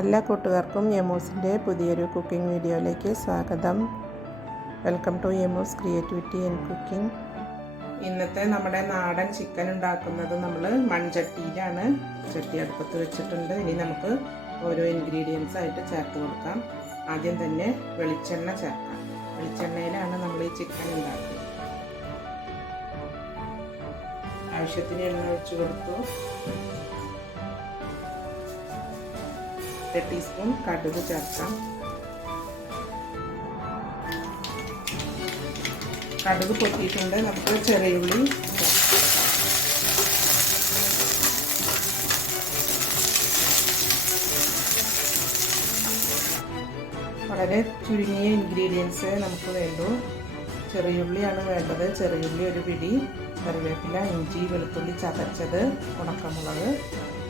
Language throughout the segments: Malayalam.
എല്ലാ കൂട്ടുകാർക്കും യമൂസിന്റെ പുതിയൊരു കുക്കിംഗ് വീഡിയോയിലേക്ക് സ്വാഗതം. Welcome to Yamu's creativity and cooking. ഇന്നത്തെ നമ്മുടെ നാടൻ ചിക്കൻ ഉണ്ടാക്കുന്നത് നമ്മൾ മൺചട്ടിയിലാണ്. ചട്ടി അടുപ്പത്ത് വെച്ചിട്ടുണ്ട്. ഇനി നമുക്ക് ഓരോ ഇൻഗ്രീഡിയൻസ് ആയിട്ട് ചേർത്ത് കൊടുക്കാം. ആദ്യം തന്നെ വെളിച്ചെണ്ണ ചേർക്കാം. വെളിച്ചെണ്ണയിലാണ് നമ്മൾ ഈ ചിക്കൻ ഉണ്ടാക്കുന്നത്. ആവശ്യത്തിന് എണ്ണ ഒഴിച്ചു കൊടുത്തു. എട്ട് ടീസ്പൂൺ കടുക് ചേർക്കാം. കടുക് പൊട്ടിയിട്ടുണ്ട്. നമുക്ക് ചെറിയ ഉള്ളി വളരെ ചുരുങ്ങിയ ഇൻഗ്രീഡിയൻസ് നമുക്ക് വേണ്ടൂ. ചെറിയുള്ളിയാണ് വേണ്ടത്. ചെറിയുള്ളി ഒരു പിടി. കറിവേപ്പില ഇഞ്ചി വെളുത്തുള്ളി ചതച്ചത്. ഉണക്കമുളക്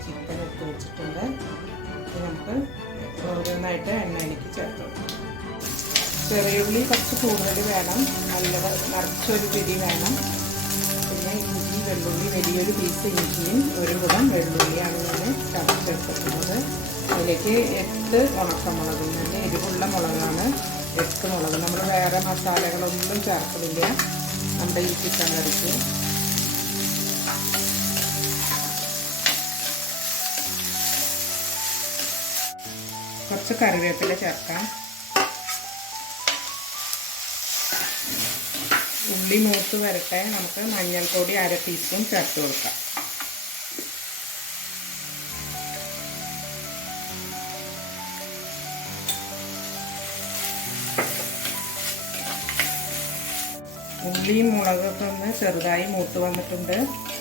ചിക്കൻ എടുത്ത് വെച്ചിട്ടുണ്ട്. നമുക്ക് ഓരോന്നായിട്ട് എണ്ണയിലേക്ക് ചേർത്ത് ചെറിയുള്ളി കുറച്ച് കൂടുതൽ വേണം. നല്ല നിറച്ചൊരു പിടി വേണം. പിന്നെ ഇഞ്ചി വെള്ളുള്ളി വലിയൊരു പീസ് ഇഞ്ചിയും ഒരു കുടം വെള്ളുള്ളിയാണ് ഞാൻ ചതച്ചെടുത്തിട്ടുള്ളത്. അതിലേക്ക് എട്ട് ഉണക്കമുളക് നല്ല എരിവുള്ള മുളകാണ്. എട്ട് മുളക്. നമ്മൾ വേറെ മസാലകളൊന്നും ചേർക്കുന്നില്ല നമ്മുടെ ഈ ചിക്കൻ കറിക്ക്. കുറച്ച് കറിവേപ്പില ചേർക്കാം. ഉള്ളി മൂത്ത് വരട്ടെ. നമുക്ക് മഞ്ഞൾപ്പൊടി അര ടീസ്പൂൺ ചേർത്ത് കൊടുക്കാം. ഉള്ളിയും മുളകൊക്കെ ഒന്ന് ചെറുതായി മൂത്ത് വന്നിട്ടുണ്ട്.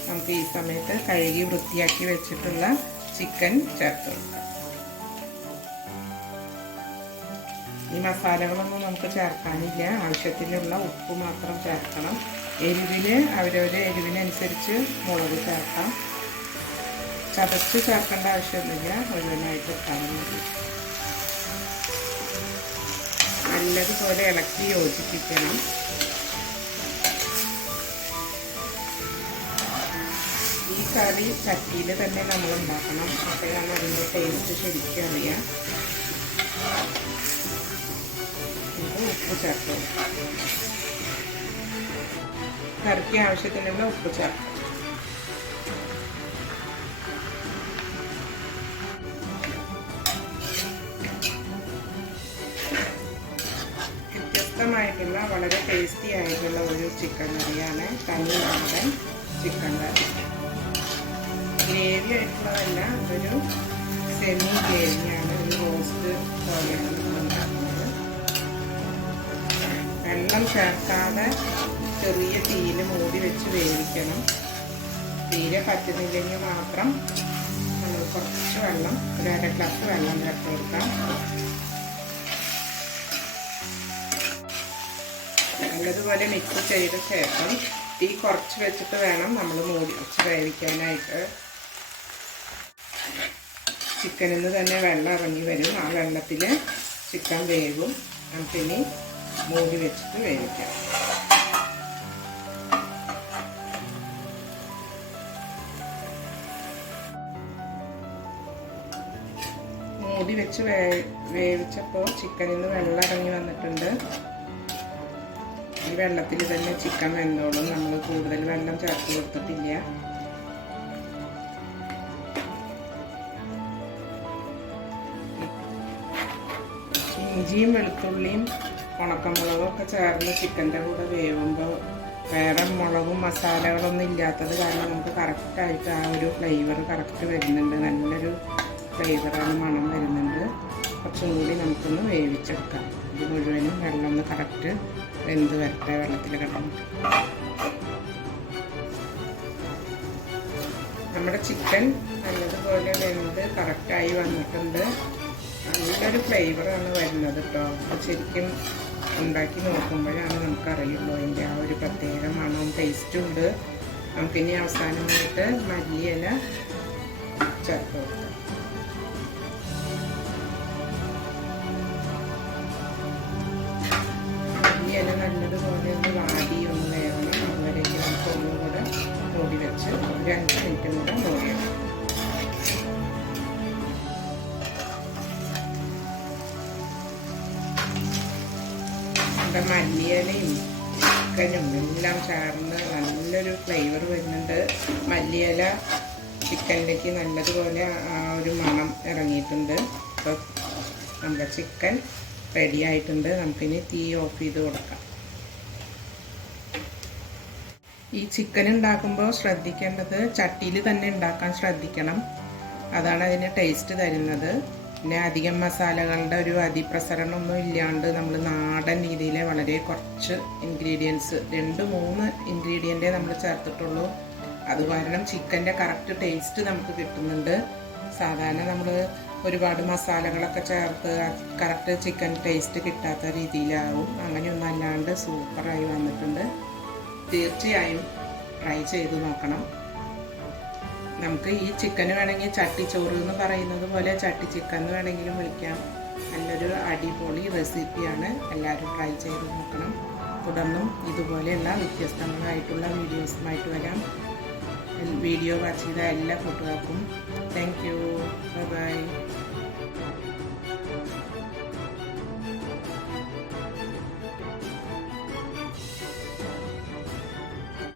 നമുക്ക് ഈ സമയത്ത് കഴുകി വൃത്തിയാക്കി വെച്ചിട്ടുള്ള ചിക്കൻ ചേർത്ത് കൊടുക്കാം. മസാലകളൊന്നും നമുക്ക് ചേർക്കാനില്ല. ആവശ്യത്തിനുള്ള ഉപ്പ് മാത്രം ചേർക്കണം. എരിവിന് അവരവരെ എരിവിനനുസരിച്ച് മുളക് ചേർക്കാം. ചതച്ച് ചേർക്കേണ്ട ആവശ്യമൊന്നുമില്ല. മുഴുവനായിട്ട് ഇട്ടാൽ മതി. നല്ലതുപോലെ ഇളക്കി യോജിപ്പിക്കണം. ഈ കറി ചട്ടിയിൽ തന്നെ നമ്മൾ ഉണ്ടാക്കണം. അപ്പോഴാണ് അതിന്റെ ടേസ്റ്റ് ശരിക്കും അറിയാം. ഉപ്പ് ചേർത്ത് കറിക്ക് ആവശ്യത്തിനുള്ള ഉപ്പ് ചേർക്കാം വ്യത്യസ്തമായിട്ടുള്ള വളരെ ടേസ്റ്റി ആയിട്ടുള്ള ഒരു ചിക്കൻ കറിയാണ് തനി ചിക്കൻ കറി. ഗ്രേവി ആയിട്ടുള്ളതല്ല ഒരു സെമി ഗ്രേവിയാണ് ഒരു റോസ്റ്റ് പോലെയാണ്. വെള്ളം ചേർക്കാതെ ചെറിയ തീയിൽ മൂടി വെച്ച് വേവിക്കണം. തീരെ പറ്റുന്നില്ലെങ്കിൽ മാത്രം നമ്മൾ കുറച്ച് വെള്ളം ഒരു അര ഗ്ലാസ് വെള്ളം ചേർത്ത് കൊടുക്കാം. നല്ലതുപോലെ മിക്സ് ചെയ്ത ശേഷം തീ കുറച്ച് വെച്ചിട്ട് വേണം നമ്മൾ മൂടി വെച്ച് വേവിക്കാനായിട്ട്. ചിക്കനിൽ നിന്ന് തന്നെ വെള്ളം ഇറങ്ങി വരും. ആ വെള്ളത്തിൽ ചിക്കൻ വേവും. നമുക്കിനി മൂടി വെച്ചിട്ട് വേവിക്കാം. മൂടി വെച്ച് വേ വേവിച്ചപ്പോൾ ചിക്കനിൽ നിന്ന് വെള്ളം ഇറങ്ങി വന്നിട്ടുണ്ട്. ഈ വെള്ളത്തിൽ തന്നെ ചിക്കൻ വെന്തോളും. നമ്മൾ കൂടുതൽ വെള്ളം ചേർത്ത് കൊടുത്തിട്ടില്ല. ഇഞ്ചിയും വെളുത്തുള്ളിയും ഉണക്കമുളകും ഒക്കെ ചേർന്ന് ചിക്കന്റെ കൂടെ വേവുമ്പോൾ വേറെ മുളകും മസാലകളൊന്നും ഇല്ലാത്തത് കാരണം നമുക്ക് കറക്റ്റായിട്ട് ആ ഒരു ഫ്ലേവർ കറക്റ്റ് വരുന്നുണ്ട്. നല്ലൊരു ഫ്ലേവറാണ് മണം വരുന്നുണ്ട്. കുറച്ചും കൂടി നമുക്കൊന്ന് വേവിച്ചെടുക്കാം. ഇത് മുഴുവനും വെള്ളം ഒന്ന് കറക്റ്റ് വെന്ത് വരട്ടെ വെള്ളത്തിൽ കിടന്നിട്ട്. നമ്മുടെ ചിക്കൻ നല്ലതുപോലെ വെന്ത് കറക്റ്റായി വന്നിട്ടുണ്ട്. നല്ലൊരു ഫ്ലേവറാണ് വരുന്നത് കേട്ടോ ശരിക്കും ഉണ്ടാക്കി നോക്കുമ്പോഴാണ് നമുക്കറിയുള്ളൂ അതിന്റെ ആ ഒരു പ്രത്യേക മണവും ടേസ്റ്റും ഉണ്ട്. നമുക്കിനി അവസാനമായിട്ട് മല്ലിയില ചേർത്ത് കൊടുക്കാം. നല്ലതുപോലെ വാടി ഒന്ന് വേണം നമുക്ക് ഒന്നും കൂടെ മൂടി വെച്ച് രണ്ട് മിനിറ്റും കൂടെ മല്ലിയിലയും ചിക്കനും എല്ലാം ചേർന്ന് നല്ലൊരു ഫ്ലേവർ വരുന്നുണ്ട്. മല്ലിയില ചിക്കനിലേക്ക് നല്ലതുപോലെ ആ ഒരു മണം ഇറങ്ങിയിട്ടുണ്ട്. അപ്പോൾ നമ്മുടെ ചിക്കൻ റെഡി ആയിട്ടുണ്ട്. നമുക്കിനി തീ ഓഫ് ചെയ്ത് കൊടുക്കാം. ഈ ചിക്കൻ ഉണ്ടാക്കുമ്പോൾ ശ്രദ്ധിക്കേണ്ടത് ചട്ടിയിൽ തന്നെ ഉണ്ടാക്കാൻ ശ്രദ്ധിക്കണം. അതാണ് അതിന് ടേസ്റ്റ് തരുന്നത്. പിന്നെ അധികം മസാലകളുടെ ഒരു അതിപ്രസരണമൊന്നും ഇല്ലാണ്ട് നമ്മൾ നാടൻ രീതിയിൽ വളരെ കുറച്ച് ഇൻഗ്രീഡിയൻസ് രണ്ട് മൂന്ന് ഇൻഗ്രീഡിയന്റേ നമ്മൾ ചേർത്തിട്ടുള്ളൂ. അത് കാരണം ചിക്കന്റെ കറക്റ്റ് ടേസ്റ്റ് നമുക്ക് കിട്ടുന്നുണ്ട്. സാധാരണ നമ്മൾ ഒരുപാട് മസാലകളൊക്കെ ചേർത്ത് കറക്റ്റ് ചിക്കൻ ടേസ്റ്റ് കിട്ടാത്ത രീതിയിലാവും. അങ്ങനെയൊന്നും അല്ലാണ്ട് സൂപ്പറായി വന്നിട്ടുണ്ട്. തീർച്ചയായും ട്രൈ ചെയ്ത് നോക്കണം. നമുക്ക് ഈ ചിക്കൻ വേണമെങ്കിൽ ചട്ടിച്ചോറ് എന്ന് പറയുന്നത് പോലെ ചട്ടി ചിക്കൻ എന്ന് വേണമെങ്കിലും വിളിക്കാം. നല്ലൊരു അടിപൊളി റെസിപ്പിയാണ് എല്ലാവരും ട്രൈ ചെയ്ത് നോക്കണം. തുടർന്നും ഇതുപോലെയുള്ള വ്യത്യസ്തങ്ങളായിട്ടുള്ള വീഡിയോസുമായിട്ട് വരാം. വീഡിയോ വാച്ച് ചെയ്ത എല്ലാ കൂട്ടുകാർക്കും. Thank you by